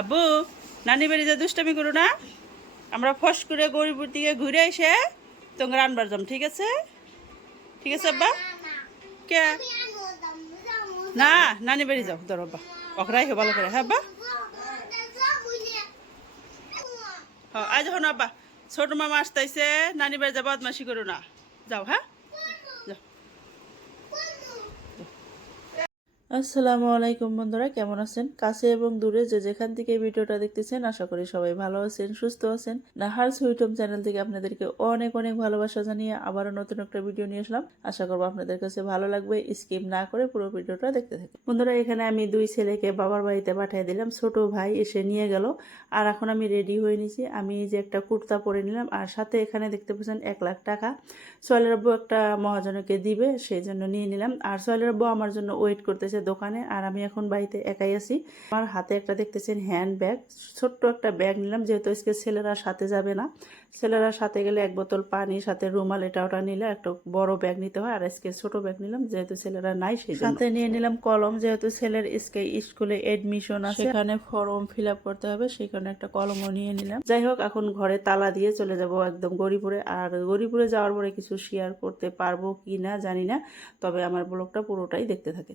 আব্বু, নানি যা দুষ্টামি করো না? আমরা ফস করে গরিবুর দিকে ঘুরে এসে তোমরা আনবার যাম, ঠিক আছে? ঠিক আছে, আব্বা? কে? না, নানি বাড়ি যাও, ধরো, আব্বা। অকরাই হো, ভালো করে হ্যাঁ আব্বা? হ্যাঁ আজ হন, আব্বা। ছোট মামা আসতেছে নানি বাড়ি যাব বদমাসি করো না। যাও হ্যাঁ যাও আসসালামু আলাইকুম বন্ধুরা, কেমন আছেন? কাছে এবং দূরে যে যেখান থেকে ভিডিওটা দেখতেছেন, আশা করি সবাই ভালো আছেন, সুস্থ আছেন। নাহার সুইটম চ্যানেল থেকে আপনাদেরকে অনেক অনেক ভালোবাসা জানিয়ে আবারও নতুন একটা ভিডিও নিয়ে আসলাম। আশা করব আপনাদের কাছে ভালো লাগবে, স্কিপ না করে পুরো ভিডিওটা দেখতে থাকুন। বন্ধুরা, এখানে আমি দুই ছেলেকে বাবার বাড়িতে পাঠিয়ে দিলাম, ছোট ভাই এসে নিয়ে গেল। আর এখন আমি রেডি হয়ে নিয়েছি আমি যে একটা কুর্তা পরে নিলাম, আর সাথে এখানে দেখতে পাচ্ছেন এক লাখ টাকা। সোহেলের আব্বু একটা মহাজনকে দিবে, সেই জন্য নিয়ে নিলাম। আর সোহেলের আব্বু আমার জন্য ওয়েট করতেছে দোকানে আর আমি এখন বাড়িতে একাই আছি। আমার হাতে একটা দেখতেছেন হ্যান্ড ব্যাগ ছোট্ট একটা ব্যাগ নিলাম যেহেতু আজকে ছেলেরা সাথে যাবে না। ছেলেরা সাথে গেলে এক বোতল পানি সাথে রুমাল এটা ওটা নিলে একটা বড় ব্যাগ নিতে হয়। আর আজকে ছোট ব্যাগ নিলাম যেহেতু ছেলেরা নাই সেই সাথে নিয়ে নিলাম কলম যেহেতু ছেলের আজকে স্কুলে এডমিশন আছে। সেখানে ফর্ম ফিল আপ করতে হবে সেখানে একটা কলমও নিয়ে নিলাম। যাই হোক এখন ঘরে তালা দিয়ে চলে যাব একদম গরিপুরে আর গরিপুরে যাওয়ার পরে কিছু শেয়ার করতে পারব কি না জানি না তবে আমার ব্লগটা পুরোটাই দেখতে থাকে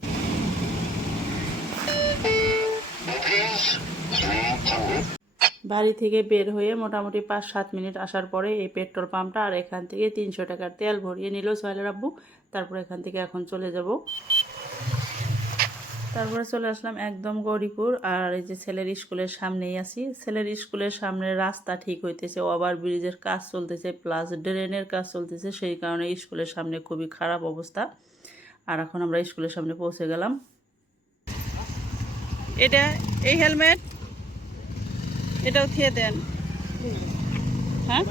বাড়ি থেকে বের হয়ে মোটামুটি পাঁচ সাত মিনিট আসার পরে এই পেট্রোল পাম্পটা আর এখান থেকে তিনশো টাকার তেল ভরিয়ে নিল সোহেলের আব্বু। তারপর এখান থেকে এখন চলে যাব। তারপরে চলে আসলাম একদম গৌরীপুর আর এই যে ছেলের স্কুলের সামনেই আছি। ছেলের স্কুলের সামনে রাস্তা ঠিক হইতেছে, ওভার ব্রিজের কাজ চলতেছে, প্লাস ড্রেনের কাজ চলতেছে, সেই কারণে স্কুলের সামনে খুবই খারাপ অবস্থা। আর এখন আমরা স্কুলের সামনে পৌঁছে গেলাম। এটা এই হেলমেট এটাও খেয়ে দেন। হ্যাঁ?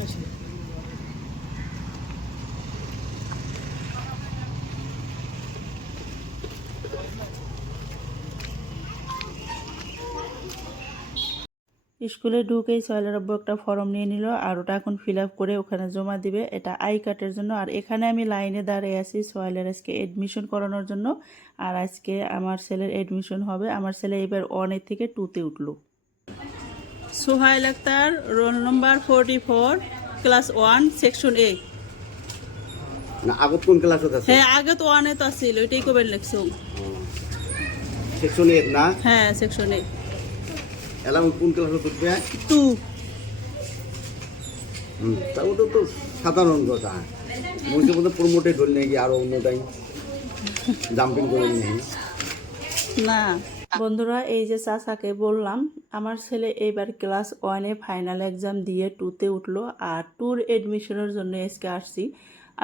স্কুলে ঢুকেই সোহেলের আব্বু একটা ফর্ম নিয়ে নিল আর ওটা এখন ফিল আপ করে ওখানে জমা দিবে। এটা আই কার্ডের জন্য। আর এখানে আমি লাইনে দাঁড়িয়ে আছি সোহেলের আজকে এডমিশন করানোর জন্য। আর আজকে আমার ছেলের এডমিশন হবে। আমার ছেলে এবার ওয়ানের থেকে টুতে উঠল। Sohail Akhtar roll number forty four class one section A না আগত কোন ক্লাসত আছে? হ্যাঁ আগে তো ওয়ানে তো আছিল ওইটাই কবেন লিখছো সেকশন এর না? হ্যাঁ সেকশন এ এলাম কোন ক্লাসত উঠবে টু হুম তা ওটা তো সাধারণ কথা। মধ্যে নাকি আরও অন্যটাই? জাম্পিং করে নেই না। বন্ধুরা এই যে চাচাকে বললাম আমার ছেলে এইবার ক্লাস ওয়ানে ফাইনাল এক্সাম দিয়ে টুতে উঠল আর ট্যুর এডমিশনের জন্য আজকে আসছি।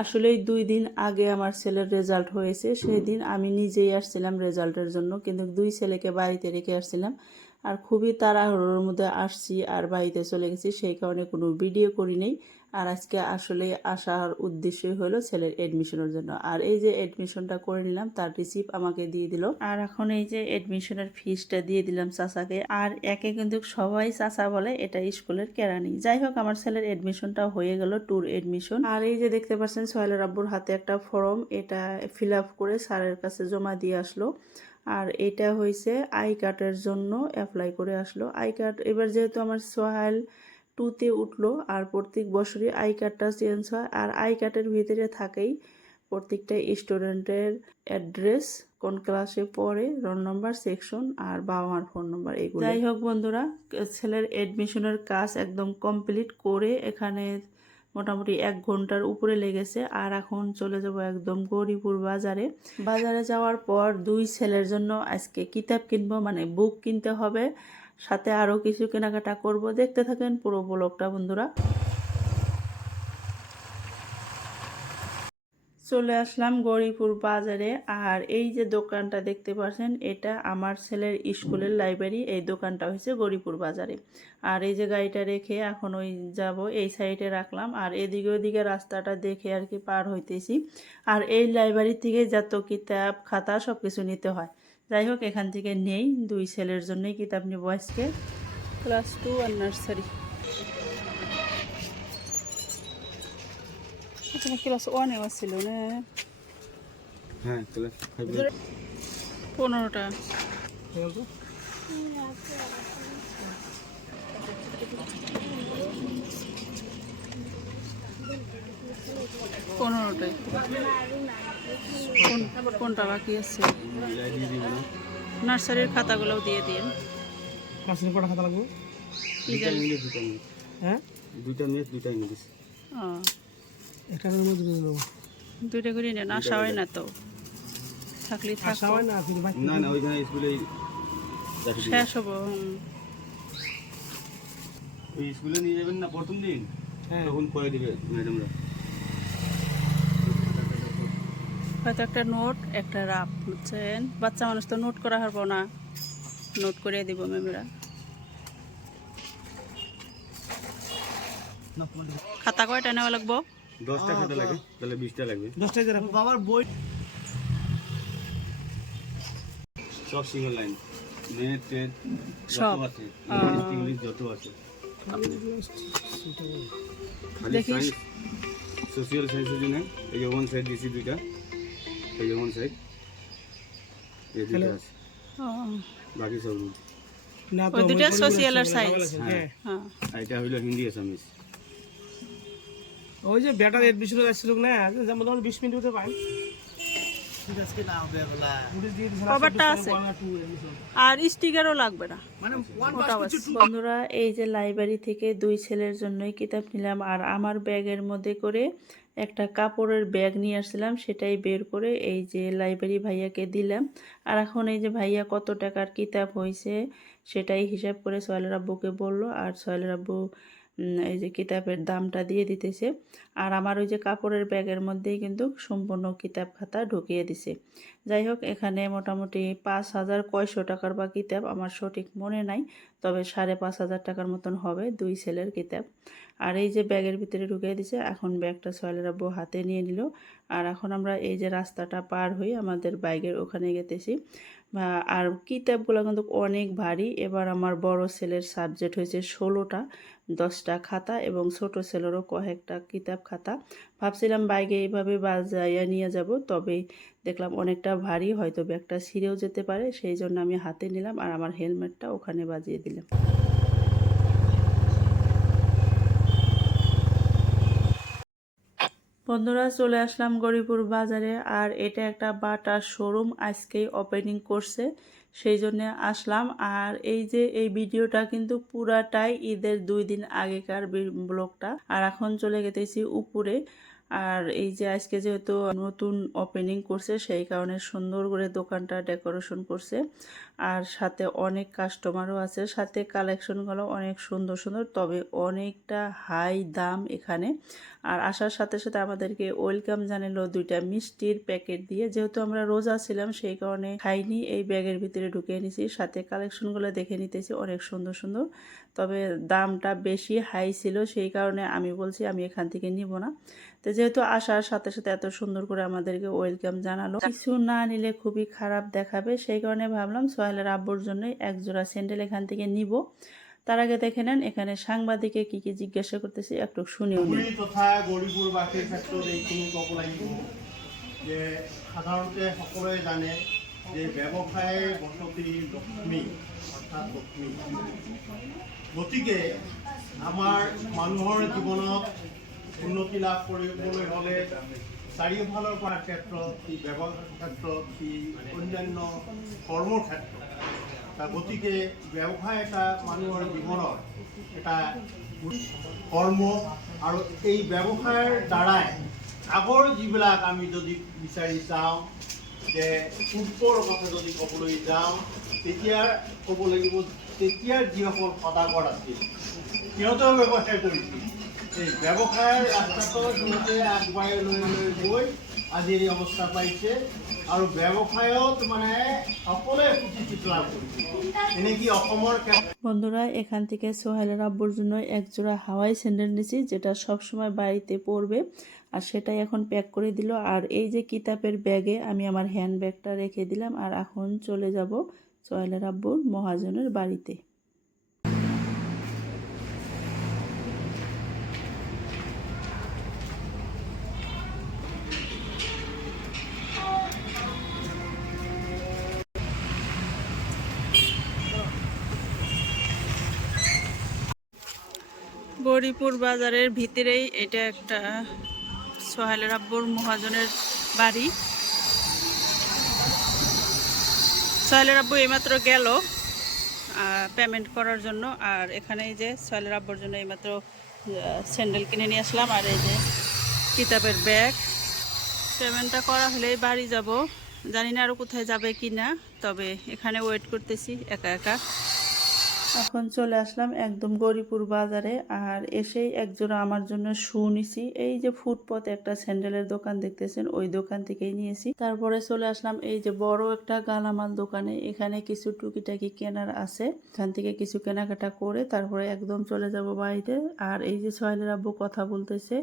আসলে দুই দিন আগে আমার ছেলের রেজাল্ট হয়েছে সেদিন আমি নিজেই আসছিলাম রেজাল্টের জন্য কিন্তু দুই ছেলেকে বাড়িতে রেখে আসছিলাম। আর খুবই তাড়াহুড়োর মধ্যে আসছি আর বাড়িতে চলে গেছি। সেই কারণে কোনো ভিডিও করি নেই। আর আজকে আসলে আসার উদ্দেশ্যই হলো ছেলের এডমিশনের জন্য। আর এই যে এডমিশনটা করে নিলাম, তার রিসিপ্ট আমাকে দিয়ে দিল। আর এখন এই যে এডমিশনের ফিসটা দিয়ে দিলাম চাচাকে। আর একে কিন্তু সবাই চাচা বলে, এটা স্কুলের কেরানি যাই হোক, আমার ছেলের এডমিশনটা হয়ে গেল ট্যুর এডমিশন আর এই যে দেখতে পাচ্ছেন সোহেলের আব্বুর হাতে একটা ফর্ম এটা ফিল আপ করে স্যারের কাছে জমা দিয়ে আসলো। আর এটা হয়েছে আই কার্ডের জন্য অ্যাপ্লাই করে আসলো। আই কার্ড, এবার যেহেতু আমার সোহাইল টুতে উঠল আর প্রত্যেক বছরই আই কার্ডটা চেঞ্জ হয়, আর আই কার্ডের ভিতরে থাকেই প্রত্যেকটা স্টুডেন্টের অ্যাড্রেস কোন ক্লাসে পড়ে রোল নম্বর সেকশন আর বাবা মার ফোন নম্বর এগুলো। যাই হোক বন্ধুরা, ছেলের অ্যাডমিশনের কাজ একদম কমপ্লিট করে এখানে মোটামুটি এক ঘণ্টার উপরে লেগেছে। আর এখন চলে যাব একদম গৌরীপুর বাজারে। বাজারে যাওয়ার পর দুই ছেলের জন্য আজকে কিতাব কিনবো মানে বুক কিনতে হবে। সাথে আরও কিছু কেনাকাটা করব। দেখতে থাকেন পুরো ব্লগটা, বন্ধুরা। চলে আসলাম গৌরীপুর বাজারে। আর এই যে দোকানটা দেখতে পাচ্ছেন, এটা আমার ছেলের স্কুলের লাইব্রেরি। এই দোকানটা হয়েছে গৌরীপুর বাজারে। আর এই যে গাড়িটা রেখে এখন ওই যাব, এই সাইডে রাখলাম। আর এদিকে ওদিকে রাস্তাটা দেখে আর কি পার হইতেছি। আর এই লাইব্রেরি থেকে যত কিতাব, খাতা সব কিছু নিতে হয়। যাই হোক, এখান থেকে নেই। দুই ছেলের জন্যই কিতাব নেব আজকে। ক্লাস টু আর নার্সারি। তোমার ক্লাস ওয়ানে ছিল না? হ্যাঁ ক্লাস পনেরোটা। পনেরোটাই কোন- কোনটা বাকি আছে? নার্সারির খাতাগুলোও দিয়ে দিন। নার্সারি কটা খাতা লাগবে? হ্যাঁ? দুইটা মেয়ে দুইটা ইংলিশ। ও, মধ্যে দিয়ে দেবো। দুইটা করে নেন আশা হয় না তো। থাকলে আশা হয় না কিন্তু না না ওইখানে স্কুলে শেষ হব ওই স্কুলে নিয়ে যাবেন না প্রথম দিন? হ্যাঁ। তখন করে দিবে ম্যাডামরা। হয়তো একটা নোট একটা রাপ বুঝছেন? বাচ্চা মানুষ তো নোট করা হারবো না। নোট করে দিব ম্যামেরা। খাতা কয়টা নেওয়া লাগবো? দশটা খাতা লাগে তাহলে বিশটা লাগবে। দশটাই যারা বাবার বই সব সিঙ্গেল লাইন নেট টেট সব। যত আছে ইংলিশ ইংলিশ যত আছে। আপনি খালি সায়েন্স সোশিয়াল সায়েন্সের জন্য এই যে ওয়ান সাইড দিছি দুইটা এই যে ওয়ান সাইড এই দুইটা আছে। বাকি সব না ওই দুটা social আর science। হ্যাঁ। হ্যাঁ। এটা হইল হিন্দি আসামিস ওই যে বেটার এডমিশন আসছিল না যেমন ধরুন বিশ মিনিট হতে পারেন কভারটা আছে। আর স্টিকারও লাগবে না। আছে। বন্ধুরা এই যে লাইব্রেরি থেকে দুই ছেলের জন্যই কিতাব নিলাম আর আমার ব্যাগের মধ্যে করে একটা কাপড়ের ব্যাগ নিয়ে আসছিলাম সেটাই বের করে এই যে লাইব্রেরি ভাইয়াকে দিলাম। আর এখন এই যে ভাইয়া কত টাকার কিতাব হয়েছে সেটাই হিসাব করে সোহেলের আব্বুকে বলল আর সোহেলের আব্বু এই যে কিতাবের দামটা দিয়ে দিতেছে। আর আমার ওই যে কাপড়ের ব্যাগের মধ্যেই কিন্তু সম্পূর্ণ কিতাব খাতা ঢুকিয়ে দিছে। যাই হোক, এখানে মোটামুটি পাঁচ হাজার কয়শো টাকার বা কিতাব আমার সঠিক মনে নাই, তবে সাড়ে পাঁচ হাজার টাকার মতন হবে দুই সেলের কিতাব। আর এই যে ব্যাগের ভিতরে ঢুকিয়ে দিছে, এখন ব্যাগটা সোহেলের আব্বু হাতে নিয়ে নিল। আর এখন আমরা এই যে রাস্তাটা পার হয়ে আমাদের বাইকের ওখানে গেতেছি। আর কিতাবগুলো কিন্তু অনেক ভারী। এবার আমার বড় ছেলের সাবজেক্ট হয়েছে ষোলোটা, দশটা খাতা এবং ছোট ছেলেরও কয়েকটা কিতাব খাতা। ভাবছিলাম বাইকে এইভাবে বাজাইয়া নিয়ে যাব, তবে দেখলাম অনেকটা ভারী, হয়তো ব্যাগটা ছিঁড়েও যেতে পারে। সেই জন্য আমি হাতে নিলাম আর আমার হেলমেটটা ওখানে বাজিয়ে দিলাম। বন্ধুরা, চলে আসলাম গরিপুর বাজারে, আর এটা একটা বাটার শোরুম, আজকেই ওপেনিং করছে, সেই জন্য আসলাম। আর এই যে, এই ভিডিওটা কিন্তু পুরাটাই ঈদের দুই দিন আগেকার ব্লগটা। আর এখন চলে গেতেছি উপরে। আর এই যে, আজকে যেহেতু নতুন ওপেনিং করছে, সেই কারণে সুন্দর করে দোকানটা ডেকোরেশন করছে। আর সাথে অনেক কাস্টমারও আছে। সাথে কালেকশনগুলো অনেক সুন্দর সুন্দর, তবে অনেকটা হাই দাম এখানে। আর আসার সাথে সাথে আমাদেরকে ওয়েলকাম জানালো দুইটা মিষ্টির প্যাকেট দিয়ে। যেহেতু আমরা রোজা ছিলাম, সেই কারণে খাইনি, এই ব্যাগের ভিতরে ঢুকিয়ে নিছি। সাথে কালেকশনগুলো দেখে নিতেছি, অনেক সুন্দর সুন্দর। তবে দামটা বেশি হাই ছিল, সেই কারণে আমি বলছি আমি এখান থেকে নিব না। তো যেহেতু আসার সাথে সাথে এত সুন্দর করে আমাদেরকে ওয়েলকাম জানালো, কিছু না নিলে খুবই খারাপ দেখাবে, সেই কারণে ভাবলাম সোহেলের আব্বুর জন্যই এক জোড়া স্যান্ডেল এখান থেকে নিব। তার আগে দেখে নেন, এখানে সাংবাদিকে কি কি জিজ্ঞাসা করতেছি, একটু শুনেও যে সাধাৰণতে সকলোৱে জানে যে ব্যৱসায় বসতি লক্ষ্মী অৰ্থাৎ লক্ষ্মী। গতিকে আমাৰ মানুহৰ জীৱনত উন্নতি লাভ কৰিবলৈ হ'লে চাৰিওফালৰ পৰা ক্ষেত্ৰত ই ব্যৱসায়ৰ ক্ষেত্ৰত ই অন্যান্য কৰ্মৰ ক্ষেত্ৰত তা গতিকে ব্যৱসায় এটা মানুহৰ জীৱনৰ এটা কৰ্ম আৰু এই ব্যৱসায়ৰ দ্বাৰাই আগৰ যিবিলাক আমি যদি বিচাৰি চাওঁ যে পূৰ্বৰ কথা যদি ক'বলৈ যাওঁ, তেতিয়া ক'ব লাগিব, তেতিয়াৰ যিসকল সদাগৰ আছিল, সিহঁতেও ব্যৱসায় কৰিছিল। গৈ আজি এই অৱস্থা পাইছে। মানে লাভ এনেকৈ বন্ধুরা, এখান থেকে সোহেলের আব্বুর জন্য এক জোড়া হাওয়াই স্যান্ডেল নিয়েছি যেটা সবসময় বাড়িতে পরবে। আর সেটাই এখন প্যাক করে দিল। আর এই যে কিতাবের ব্যাগে আমি আমার হ্যান্ড ব্যাগটা রেখে দিলাম। আর এখন চলে যাব সোহেলের আব্বুর মহাজনের বাড়িতে। গৌরীপুর বাজারের ভিতরেই এটা একটা সোহেলের আব্বুর মহাজনের বাড়ি। সোহেলের আব্বু এইমাত্র গেল পেমেন্ট করার জন্য। আর এখানে এই যে সোহেলের আব্বুর জন্য এইমাত্র স্যান্ডেল কিনে নিয়ে আসলাম। আর এই যে কিতাবের ব্যাগ পেমেন্টটা করা হলেই বাড়ি যাব। জানি না আরও কোথায় যাবে কি না তবে এখানে ওয়েট করতেছি, একা একা। এখন চলে আসলাম একদম গৌরীপুর বাজারে আর এসেই একজোড়া আমার জন্য শু নিছি। এই যে ফুটপথে একটা স্যান্ডেলের দোকান দেখতেছেন, ওই দোকান থেকেই নিয়েছি। তারপরে চলে আসলাম এই যে বড় একটা গালামাল দোকানে। এখানে কিছু টুকিটাকি কেনার আছে। এখান থেকে কিছু কেনাকাটা করে তারপরে একদম চলে যাব বাড়িতে। আর এই যে সোহেলের আব্বু কথা বলতেছে,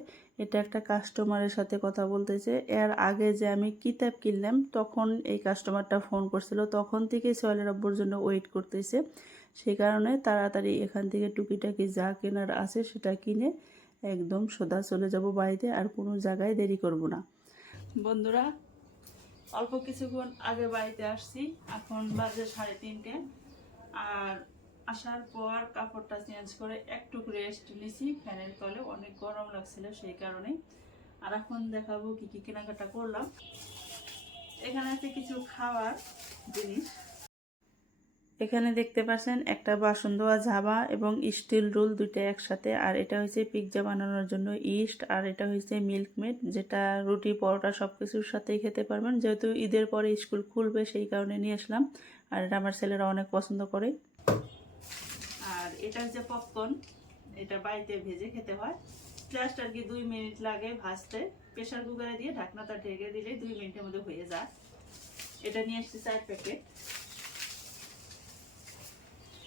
এটা একটা কাস্টমারের সাথে কথা বলতেছে। এর আগে যে আমি কিতাব কিনলাম, তখন এই কাস্টমারটা ফোন করছিল। তখন থেকে সোহেলের আব্বুর জন্য ওয়েট করতেছে। সেই কারণে তাড়াতাড়ি এখান থেকে টুকিটাকি যা কেনার আছে সেটা কিনে একদম সোজা চলে যাব বাড়িতে আর কোনো জায়গায় দেরি করব না। বন্ধুরা, অল্প কিছুক্ষণ আগে বাড়িতে আসছি। এখন বাজে সাড়ে তিনটে। আর আসার পর কাপড়টা চেঞ্জ করে একটু রেস্ট নিছি। ফ্যানের তলে অনেক গরম লাগছিল সেই কারণে আর এখন দেখাবো কি কি কেনাকাটা করলাম। এখানে আছে কিছু খাওয়ার জিনিস। এখানে দেখতে পাচ্ছেন একটা বাসন ধোয়া ঝাবা এবং স্টিল রোল দুইটা একসাথে। আর এটা হচ্ছে পিৎজা বানানোর জন্য ইস্ট, আর এটা হচ্ছে মিল্ক মেড যেটা রুটি, পরোটা সব কিছুর সাথেই খেতে পারবেন। যেহেতু ঈদের পরে স্কুল খুলবে, সেই কারণে নিয়ে আসলাম। আর এটা আমার ছেলেরা অনেক পছন্দ করে। আর এটা হচ্ছে পপকর্ন, এটা বাড়িতে ভেজে খেতে হয়। জাস্ট আর কি দুই মিনিট লাগে ভাজতে। প্রেশার কুকারে দিয়ে ঢাকনাটা ঢেকে দিলে দুই মিনিটের মধ্যে হয়ে যায়। এটা নিয়ে আসছি চার প্যাকেট।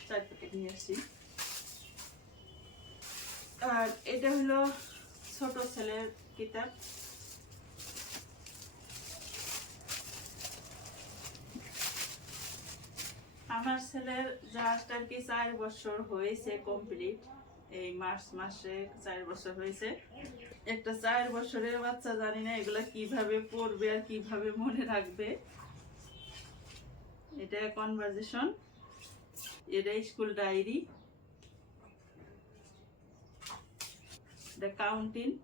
চার প্যাকেট নিয়ে আর এটা হলো ছোট ছেলের কিতাব। আমার ছেলের আর কি চার বছর হয়েছে কমপ্লিট। এই মার্চ মাসে চার বছর হয়েছে। একটা চার বছরের বাচ্চা জানি না এগুলা কীভাবে পড়বে আর কীভাবে মনে রাখবে। এটা কনভারজেশন এটা স্কুল ডায়েরি। এটা কাউন্টিং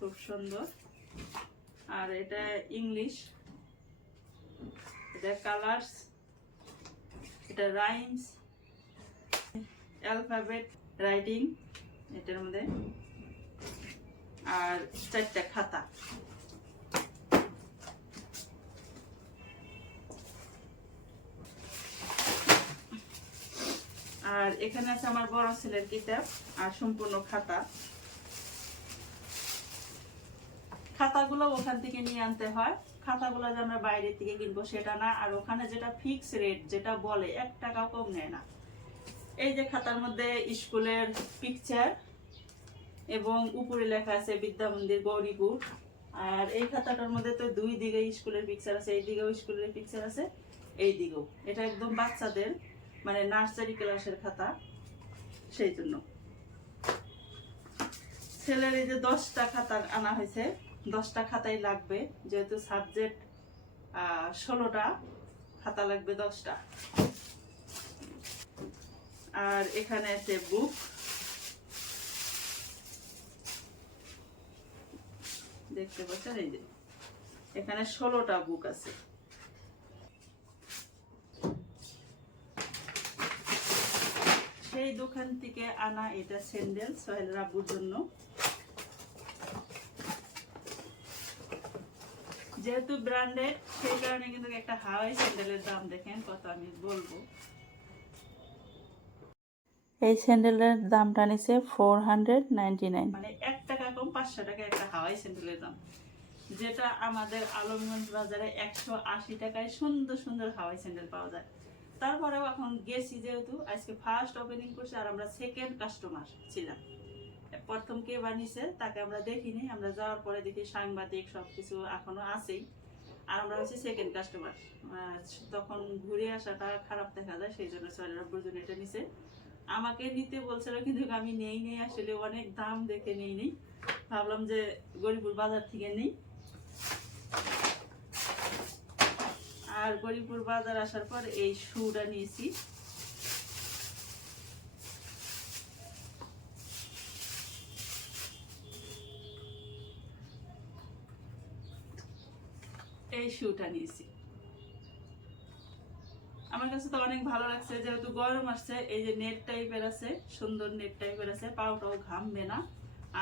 খুব সুন্দর। আর এটা ইংলিশ। এটা কালার্স। এটা রাইমস। Alphabet writing. এটার মধ্যে। আর চারটা খাতা আর এখানে আছে আমার বড় ছেলের কিতাব আর সম্পূর্ণ খাতা। খাতাগুলো ওখান থেকে নিয়ে আনতে হয়। খাতাগুলো যে আমরা বাইরে থেকে কিনবো সেটা না, আর ওখানে যেটা ফিক্স রেট যেটা বলে, এক টাকাও কম নেয় না। এই যে খাতার মধ্যে স্কুলের পিকচার এবং উপরে লেখা আছে বিদ্যা মন্দির, গৌরীপুর। আর এই খাতাটার মধ্যে তো দুই দিকে স্কুলের পিকচার আছে, এই দিকেও স্কুলের পিকচার আছে, এই দিকেও। এটা একদম বাচ্চাদের মানে নার্সারি ক্লাসের খাতা, সেই জন্য। ছেলের এই যে দশটা খাতা আনা হয়েছে, দশটা খাতাই লাগবে, যেহেতু সাবজেক্ট ষোলোটা, খাতা লাগবে দশটা। আর এখানে আছে বুক। দেখতে পাচ্ছেন? এই যে, এখানে ষোলোটা বুক আছে। সেই দোকান থেকে আনা এটা স্যান্ডেল সোহেল রাবুর জন্য। যেহেতু ব্র্যান্ডেড সেই কারণে কিন্তু একটা হাওয়াই স্যান্ডেলের দাম দেখেন কত আমি বলব। এই স্যান্ডেলের দামটা নিছে ফোর হান্ড্রেড নাইনটি নাইন মানে এক টাকা কম পাঁচশো টাকা একটা হাওয়াই স্যান্ডেলের দাম। যেটা আমাদের আলমগঞ্জ বাজারে একশো আশি টাকায় সুন্দর সুন্দর হাওয়াই স্যান্ডেল পাওয়া যায়। তারপরেও এখন গেছি যেহেতু, আজকে ফার্স্ট ওপেনিং করছে আর আমরা সেকেন্ড কাস্টমার ছিলাম। প্রথম কে বানিয়েছে তাকে আমরা দেখিনি, আমরা যাওয়ার পরে দেখি সাংবাদিক সব কিছু এখনও আছেই। আর আমরা হচ্ছে সেকেন্ড কাস্টমার তখন ঘুরে আসাটা খারাপ দেখা যায়, সেই জন্য সোয়ালের প্রয়োজন এটা নিছে। আমাকে নিতে বলছিল, কিন্তু আমি নেই নেই, আসলে অনেক দাম দেখে নেই নেই। ভাবলাম যে গরিপুর বাজার থেকে নেই। আর গরিপুর বাজার আসার পর এই শুটা নিয়েছি। এই শুটা নিয়েছি। আমার কাছে তো অনেক ভালো লাগছে, যেহেতু গরম আসছে, এই যে নেট টাইপের আছে, সুন্দর নেট টাইপের আছে, পাওটাও ঘামবে না।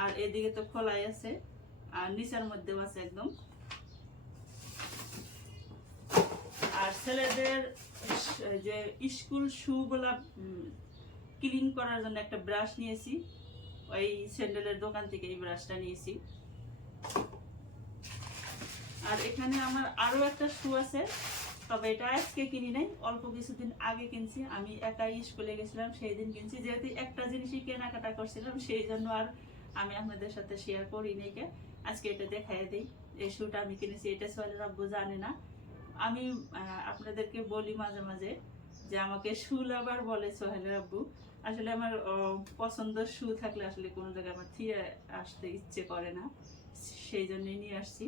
আর এদিকে তো খোলাই আছে, আর নিচের মধ্যেও আছে একদম। আর ছেলেদের যে স্কুল শুগুলা ক্লিন করার জন্য একটা ব্রাশ নিয়েছি। ওই স্যান্ডেলের দোকান থেকে এই ব্রাশটা নিয়েছি। আর এখানে আমার আরও একটা শু আছে, তবে এটা আজকে কিনি নাই, অল্প কিছুদিন আগে কিনছি। আমি একাই স্কুলে গেছিলাম সেই দিন কিনছি। যেহেতু একটা জিনিসই কেনাকাটা করছিলাম, সেই জন্য আর আমি আপনাদের সাথে শেয়ার করি নাই আজকে এটা দেখাই দিই। এই শুটা আমি কিনেছি, এটা সোহেলের আব্বু জানে না। আমি আপনাদেরকে বলি মাঝে মাঝে যে আমাকে শু লাভার বলে সোহেলের আব্বু। আসলে আমার পছন্দের শু থাকলে আসলে কোনো জায়গায় আমার থিয়ে আসতে ইচ্ছে করে না। সেই জন্যই নিয়ে আসছি।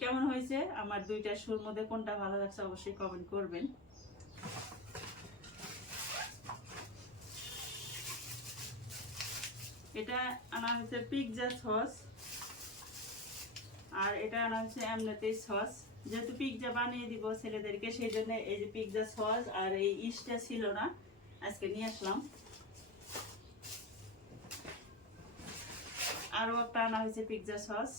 কেমন হয়েছে? আমার দুইটা সুর মধ্যে কোনটা ভালো লাগছে অবশ্যই কমেন্ট করবেন। এটা আনা হয়েছে পিৎজা সস। আর এটা আনা হয়েছে এমনিতেই সস। যেহেতু পিৎজা বানিয়ে দিব ছেলেদেরকে, সেই জন্য এই যে পিৎজা সস আর এই ইস্টটা ছিল না, আজকে নিয়ে আসলাম। আরও একটা আনা হয়েছে পিৎজা সস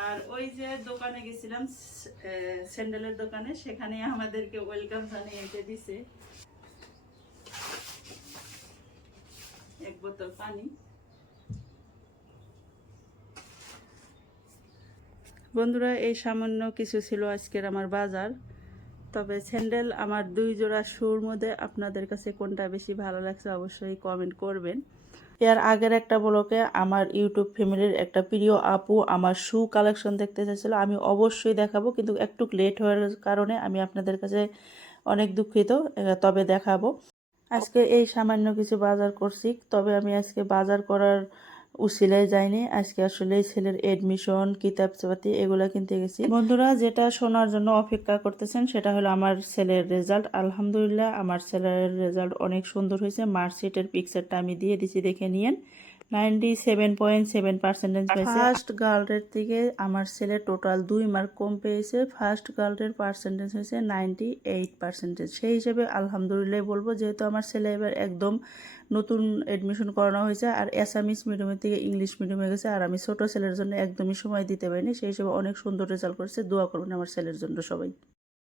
আর ওই যে দোকানে গেছিলাম স্যান্ডেলের দোকানে, সেখানে আমাদেরকে ওয়েলকাম জানিয়ে এটা দিছে। এক বোতল পানি। বন্ধুরা, এই সামান্য কিছু ছিল আজকের আমার বাজার। তবে স্যান্ডেল আমার দুই জোড়া শুর মধ্যে আপনাদের কাছে কোনটা বেশি ভালো লাগছে অবশ্যই কমেন্ট করবেন। এর আগের একটা ব্লকে আমার ইউটিউব ফ্যামিলির একটা প্রিয় আপু আমার শু কালেকশন দেখতে চাইছিল। আমি অবশ্যই দেখাবো, কিন্তু একটু লেট হওয়ার কারণে আমি আপনাদের কাছে অনেক দুঃখিত তবে দেখাবো। আজকে এই সামান্য কিছু বাজার করছি, তবে আমি আজকে বাজার করার উসিলায় যায়নি। আজকে আসলে ছেলের এডমিশন কিতাবপাতি এগুলো কিনতে গেছি। বন্ধুরা, যেটা শোনার জন্য অপেক্ষা করতেছেন সেটা হলো আমার ছেলের রেজাল্ট আলহামদুলিল্লাহ, আমার ছেলের রেজাল্ট অনেক সুন্দর হয়েছে। মার্কশিটের পিকচারটা আমি দিয়ে দিছি, দেখে নিয়েন। Ninety seven point seven percentage পেয়েছে। ফার্স্ট গার্লের থেকে আমার ছেলে টোটাল দুই মার্ক কম পেয়েছে। ফার্স্ট গার্লের পার্সেন্টেজ হয়েছে নাইনটি এইট পার্সেন্টেজ সেই হিসেবে আলহামদুলিল্লাহ বলব যেহেতু আমার ছেলে এবার একদম নতুন এডমিশন করানো হয়েছে আর অ্যাসামিস মিডিয়ামের থেকে ইংলিশ মিডিয়ামে গেছে আর আমি ছোট ছেলের জন্য একদমই সময় দিতে পারিনি। সেই হিসেবে অনেক সুন্দর রেজাল্ট করেছে। দোয়া করবেন আমার ছেলের জন্য সবাই।